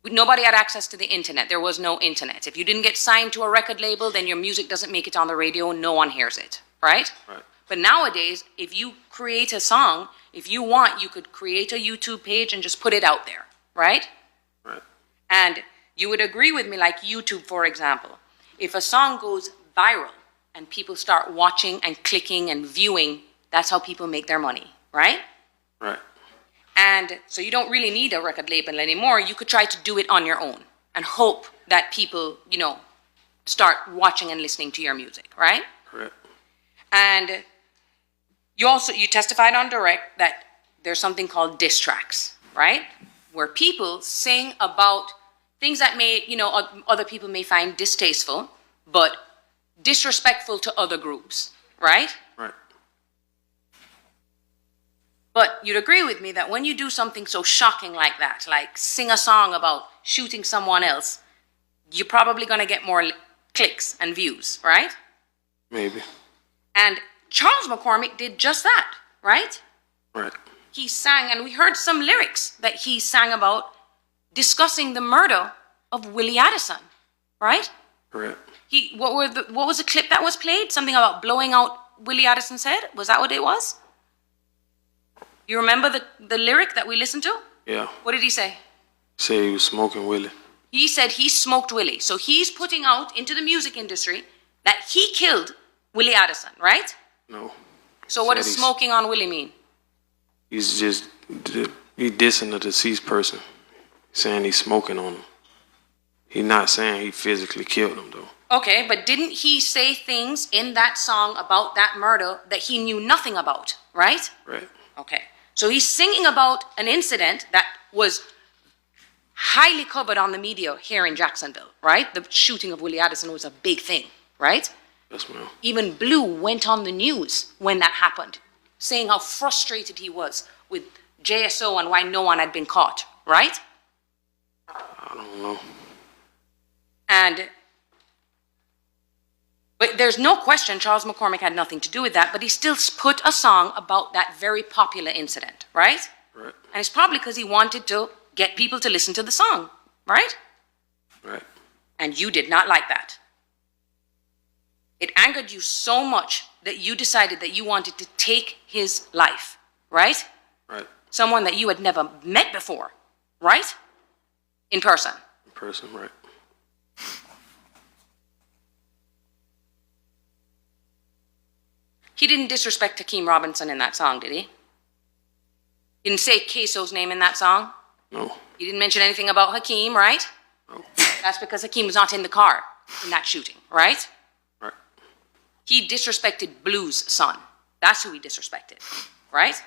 Nobody had access to the internet. There was no internet. If you didn't get signed to a record label, then your music doesn't make it on the radio and no one hears it, right? Right. But nowadays, if you create a song, if you want, you could create a YouTube page and just put it out there, right? Right. And you would agree with me, like YouTube, for example. If a song goes viral and people start watching and clicking and viewing, that's how people make their money, right? Right. And so you don't really need a record label anymore. You could try to do it on your own and hope that people, start watching and listening to your music, right? Correct. And you testified on direct that there's something called diss tracks, right? Where people sing about things that other people may find distasteful, but disrespectful to other groups, right? Right. But you'd agree with me that when you do something so shocking like that, like sing a song about shooting someone else, you're probably going to get more clicks and views, right? Maybe. And Charles McCormick did just that, right? Right. He sang, and we heard some lyrics that he sang about discussing the murder of Willie Addison, right? Correct. What was the clip that was played? Something about blowing out Willie Addison's head? Was that what it was? You remember the lyric that we listened to? Yeah. What did he say? Say he was smoking Willie. He said he smoked Willie. So he's putting out into the music industry that he killed Willie Addison, right? No. So what Said does he's- smoking on Willie mean? He's just he dissing the deceased person, saying he's smoking on him. He's not saying he physically killed him though. Okay, but didn't he say things in that song about that murder that he knew nothing about, right? Right. Okay. So he's singing about an incident that was highly covered on the media here in Jacksonville, right? The shooting of Willie Addison was a big thing, right? Yes, ma'am. Even Blue went on the news when that happened, saying how frustrated he was with JSO and why no one had been caught, right? I don't know. But there's no question Charles McCormick had nothing to do with that, but he still put a song about that very popular incident, right? Right. And it's probably because he wanted to get people to listen to the song, right? Right. And you did not like that. It angered you so much that you decided that you wanted to take his life, right? Right. Someone that you had never met before, right? In person. In person, right. He didn't disrespect Hakeem Robinson in that song, did he? He didn't say Queso's name in that song? No. He didn't mention anything about Hakeem, right? No. That's because Hakeem was not in the car in that shooting, right? Right. He disrespected Blue's son. That's who he disrespected, right?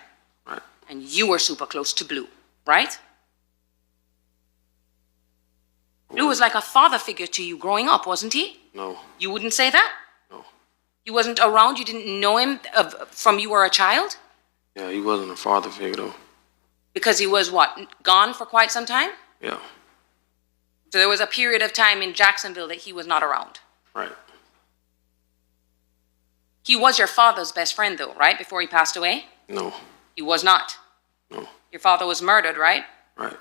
Right. And you were super close to Blue, right? Blue was like a father figure to you growing up, wasn't he? No. You wouldn't say that? No. He wasn't around? You didn't know him from you were a child? Yeah, he wasn't a father figure though. Because he was what? Gone for quite some time? Yeah. So there was a period of time in Jacksonville that he was not around. Right. He was your father's best friend though, right? Before he passed away? No. He was not. No. Your father was murdered, right? Right.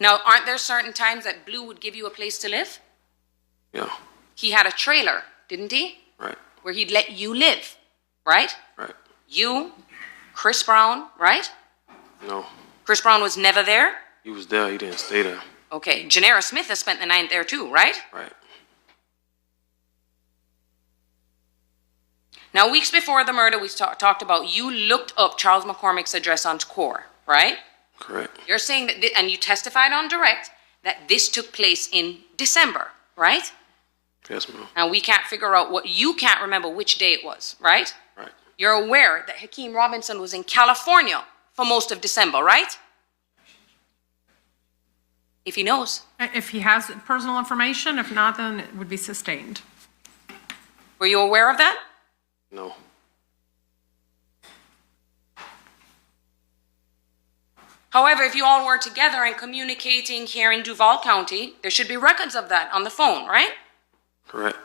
Now, aren't there certain times that Blue would give you a place to live? Yeah. He had a trailer, didn't he? Right. Where he'd let you live, right? Right. You, Chris Brown, right? No. Chris Brown was never there? He was there. He didn't stay there. Okay, Janera Smith has spent the night there too, right? Right. Now, weeks before the murder, we talked about you looked up Charles McCormick's address on Core, right? Correct. You're saying that, and you testified on direct, that this took place in December, right? Yes, ma'am. Now, we can't figure out you can't remember which day it was, right? Right. You're aware that Hakeem Robinson was in California for most of December, right? If he knows. If he has personal information, if not, then it would be sustained. Were you aware of that? No. However, if you all were together and communicating here in Duval County, there should be records of that on the phone, right? Correct.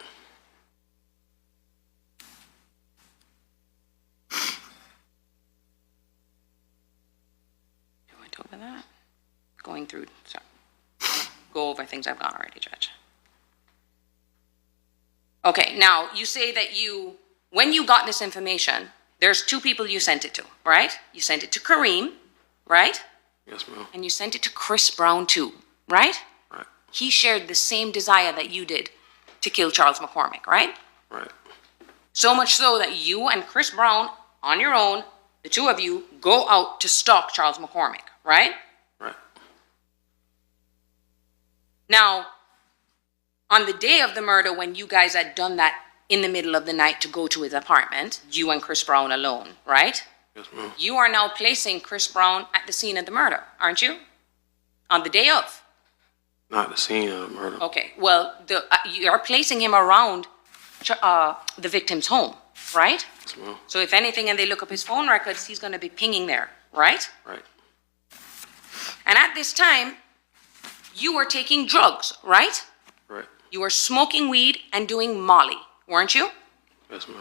You went over that? Going through, sorry. Go over things I've gone already, Judge. Okay, now, you say that when you got this information, there's two people you sent it to, right? You sent it to Kareem, right? Yes, ma'am. And you sent it to Chris Brown too, right? Right. He shared the same desire that you did to kill Charles McCormick, right? Right. So much so that you and Chris Brown, on your own, the two of you, go out to stalk Charles McCormick, right? Right. Now, on the day of the murder, when you guys had done that in the middle of the night to go to his apartment, you and Chris Brown alone, right? Yes, ma'am. You are now placing Chris Brown at the scene of the murder, aren't you? On the day of. Not the scene of the murder. Okay, well, you're placing him around the victim's home, right? Yes, ma'am. So if anything and they look up his phone records, he's going to be pinging there, right? Right. And at this time, you were taking drugs, right? Right. You were smoking weed and doing Molly, weren't you? Yes, ma'am.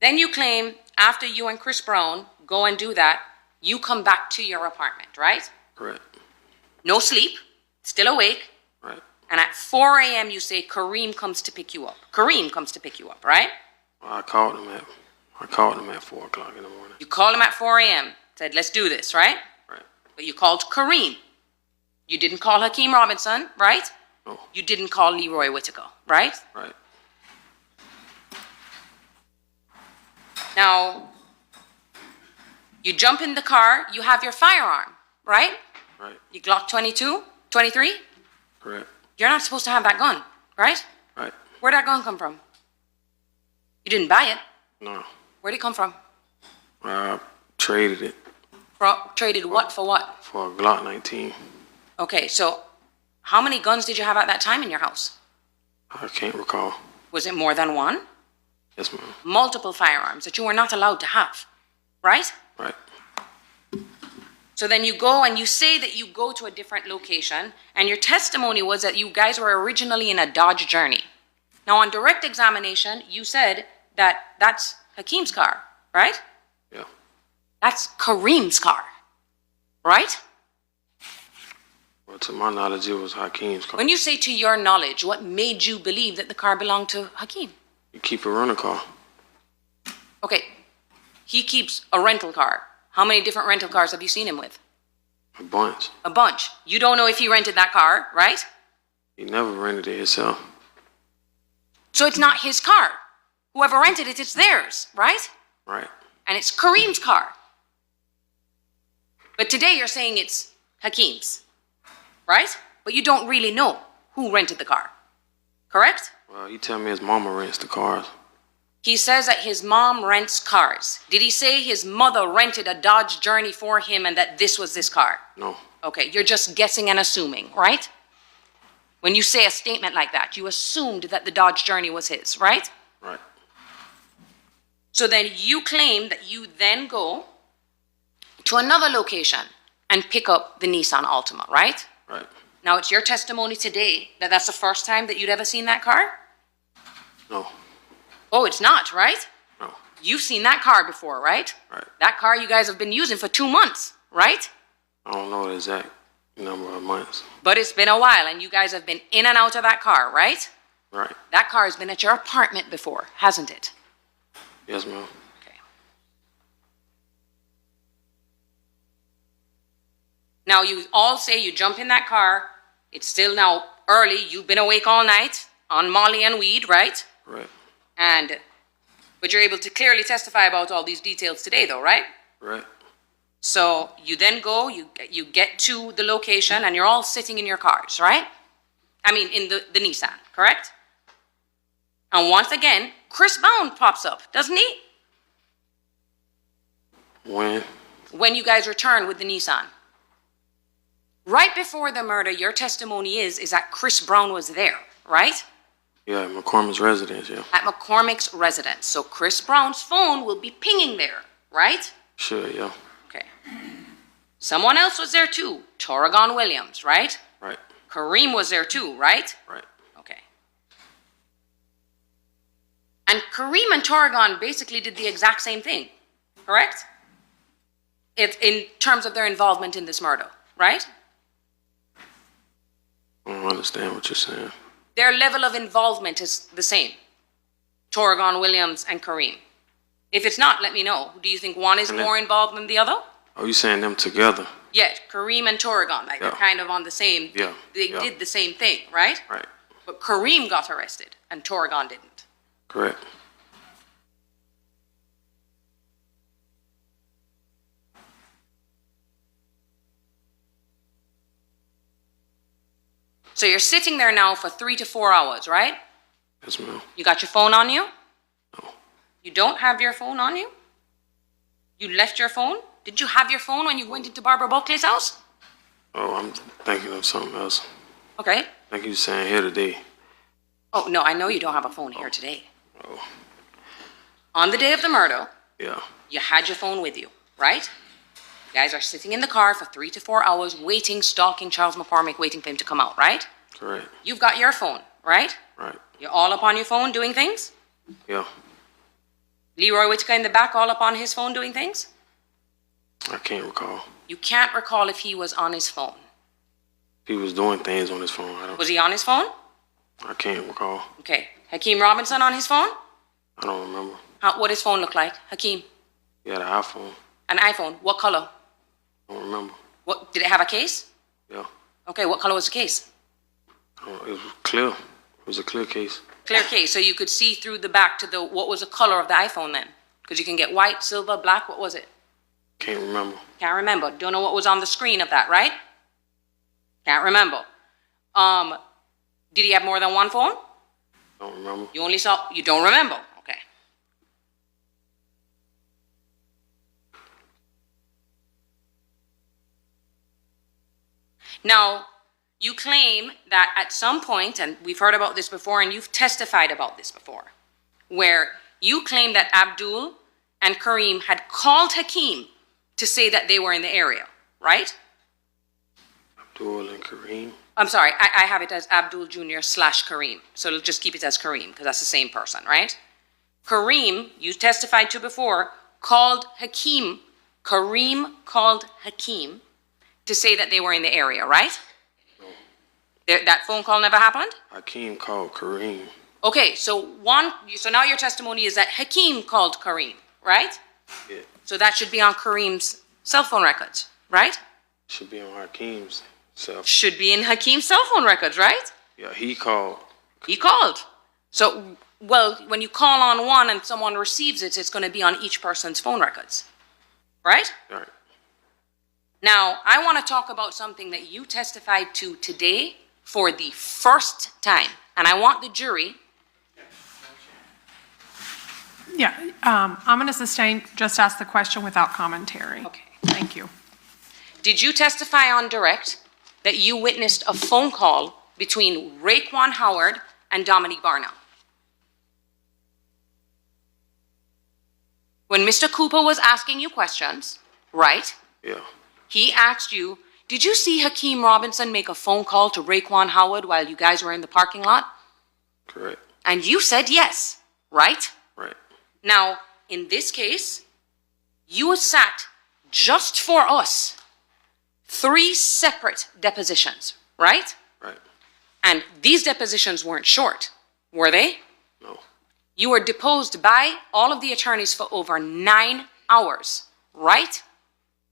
Then you claim after you and Chris Brown go and do that, you come back to your apartment, right? Correct. No sleep, still awake. Right. And at 4 a.m. you say Kareem comes to pick you up. Kareem comes to pick you up, right? Well, I called him at 4 o'clock in the morning. You called him at 4 a.m., said, let's do this, right? Right. But you called Kareem. You didn't call Hakeem Robinson, right? No. You didn't call Leroy Whitaker, right? Right. Now, you jump in the car, you have your firearm, right? Right. Your Glock 22, 23? Correct. You're not supposed to have that gun, right? Right. Where'd that gun come from? You didn't buy it. No. Where'd it come from? I traded it Traded what for what? for a Glock 19. Okay, so how many guns did you have at that time in your house? I can't recall. Was it more than one? Yes, ma'am. Multiple firearms that you were not allowed to have, right? Right. So then you go and you say that you go to a different location, and your testimony was that you guys were originally in a Dodge Journey. Now, on direct examination, you said that that's Hakeem's car, right? Yeah. That's Kareem's car, right? Well, to my knowledge, it was Hakeem's car. When you say to your knowledge, what made you believe that the car belonged to Hakeem? You keep a rental car. Okay, he keeps a rental car. How many different rental cars have you seen him with? A bunch. A bunch. You don't know if he rented that car, right? He never rented it himself. So it's not his car. Whoever rented it, it's theirs, right? Right. And it's Kareem's car. But today you're saying it's Hakeem's, right? But you don't really know who rented the car, correct? Well, he tell me his mama rents the cars. He says that his mom rents cars. Did he say his mother rented a Dodge Journey for him and that this was this car? No. Okay, you're just guessing and assuming, right? When you say a statement like that, you assumed that the Dodge Journey was his, right? Right. So then you claim that you then go to another location and pick up the Nissan Altima, right? Right. Now, it's your testimony today that that's the first time that you'd ever seen that car? No. Oh, it's not, right? No. You've seen that car before, right? Right. That car you guys have been using for 2 months, right? I don't know the exact number of months. But it's been a while, and you guys have been in and out of that car, right? Right. That car has been at your apartment before, hasn't it? Yes, ma'am. Okay. Now, you all say you jump in that car. It's still now early. You've been awake all night on Molly and weed, right? Right. But you're able to clearly testify about all these details today, though, right? Right. So you then go, you get to the location, and you're all sitting in your cars, right? I mean, in the Nissan, correct? And once again, Chris Bound pops up, doesn't he? When? When you guys return with the Nissan. Right before the murder, your testimony is that Chris Brown was there, right? Yeah, McCormick's residence, yeah. At McCormick's residence. So Chris Brown's phone will be pinging there, right? Sure, yeah. Okay. Someone else was there too, Torrigon Williams, right? Right. Kareem was there too, right? Right. Okay. And Kareem and Torrigon basically did the exact same thing, correct? It's in terms of their involvement in this murder, right? I don't understand what you're saying. Their level of involvement is the same. Torrigon Williams and Kareem. If it's not, let me know. Do you think one is more involved than the other? Oh, you saying them together? Yeah, Kareem and Torrigon, like they're Yeah. kind of on the same, Yeah, they yeah. did the same thing, right? Right. But Kareem got arrested and Torrigon didn't. Correct. So you're sitting there now for 3 to 4 hours, right? Yes, ma'am. You got your phone on you? No. You don't have your phone on you? You left your phone? Did you have your phone when you went into Barbara Buckley's house? Oh, I'm thinking of something else. Okay. I think you saying here today. Oh, no, I know you don't have a phone here today. Oh, On the day of the murder, yeah. you had your phone with you, right? You guys are sitting in the car for 3 to 4 hours waiting, stalking Charles McCormick, waiting for him to come out, right? Correct. You've got your phone, right? Right. You're all up on your phone doing things? Yeah. Leroy Whitaker in the back all up on his phone doing things? I can't recall. You can't recall if he was on his phone. He was doing things on his phone. Was he on his phone? I can't recall. Okay. Hakeem Robinson on his phone? I don't remember. What his phone look like? Hakeem. He had an iPhone. An iPhone. What color? I don't remember. What did it have a case? Yeah. Okay, what color was the case? It was clear. It was a clear case. Clear case, so you could see through the back to the, what was the color of the iPhone then? Because you can get white, silver, black, what was it? Can't remember. Can't remember. Don't know what was on the screen of that, right? Can't remember. Did he have more than one phone? Don't remember. You only saw, you don't remember. Okay. Now, you claim that at some point, and we've heard about this before, and you've testified about this before, where you claim that Abdul and Kareem had called Hakeem to say that they were in the area, right? Abdul and Kareem. I'm sorry, I have it as Abdul Jr. / Kareem. So let's just keep it as Kareem, because that's the same person, right? Kareem, you testified to before, called Hakeem. Kareem called Hakeem to say that they were in the area, right? That phone call never happened? Hakeem called Kareem. Okay, so now your testimony is that Hakeem called Kareem, right? Yeah. So that should be on Kareem's cell phone records, right? Should be on Hakeem's cell. Should be in Hakeem's cell phone records, right? Yeah, he called. He called. So, well, when you call on one and someone receives it, it's going to be on each person's phone records, right? All right. Now, I want to talk about something that you testified to today for the first time. And I want the jury. Yeah, I'm going to sustain, just ask the question without commentary. Okay. Thank you. Did you testify on direct that you witnessed a phone call between Raekwon Howard and Dominique Barnell? When Mr. Cooper was asking you questions, right? Yeah. He asked you, did you see Hakeem Robinson make a phone call to Raekwon Howard while you guys were in the parking lot? Correct. And you said yes, right? Right. Now, in this case, you sat just for us 3 separate depositions, right? Right. And these depositions weren't short, were they? No. You were deposed by all of the attorneys for over 9 hours, right?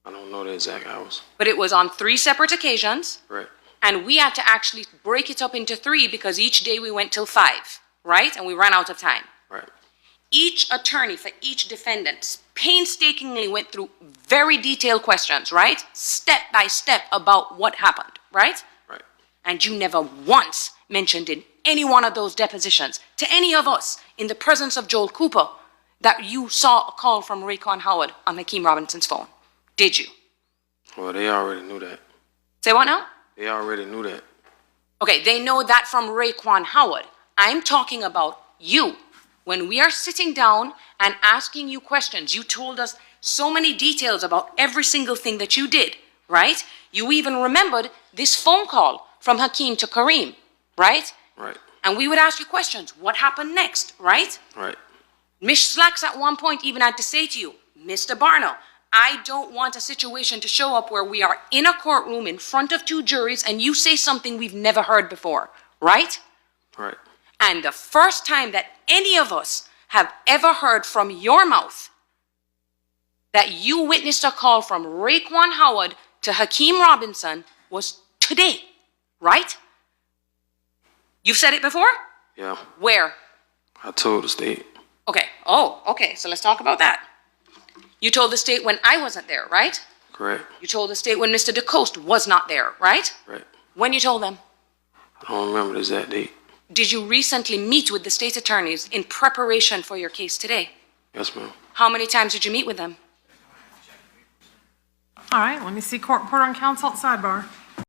I don't know the exact hours. But it was on 3 separate occasions, Right. and we had to actually break it up into 3 because each day we went till 5, right? And we ran out of time. Right. Each attorney for each defendant painstakingly went through very detailed questions, right? Step by step about what happened, right? Right. And you never once mentioned in any one of those depositions to any of us in the presence of Joel Cooper that you saw a call from Raekwon Howard on Hakeem Robinson's phone. Did you? Well, they already knew that. Say what now? They already knew that. Okay, they know that from Raekwon Howard. I'm talking about you. When we are sitting down and asking you questions, you told us so many details about every single thing that you did, right? You even remembered this phone call from Hakeem to Kareem, right? Right. And we would ask you questions. What happened next, right? Right. Miss Slacks at one point even had to say to you, Mr. Barnell, I don't want a situation to show up where we are in a courtroom in front of 2 juries and you say something we've never heard before, right? Right. And the first time that any of us have ever heard from your mouth that you witnessed a call from Raekwon Howard to Hakeem Robinson was today, right? You've said it before? Yeah. Where? I told the state. Okay. Oh, okay. So let's talk about that. You told the state when I wasn't there, right? Correct. You told the state when Mr. DeCoste was not there, right? Right. When you told them? I don't remember the exact date. Did you recently meet with the state attorneys in preparation for your case today? Yes, ma'am. How many times did you meet with them? All right, let me see court report on counsel at sidebar.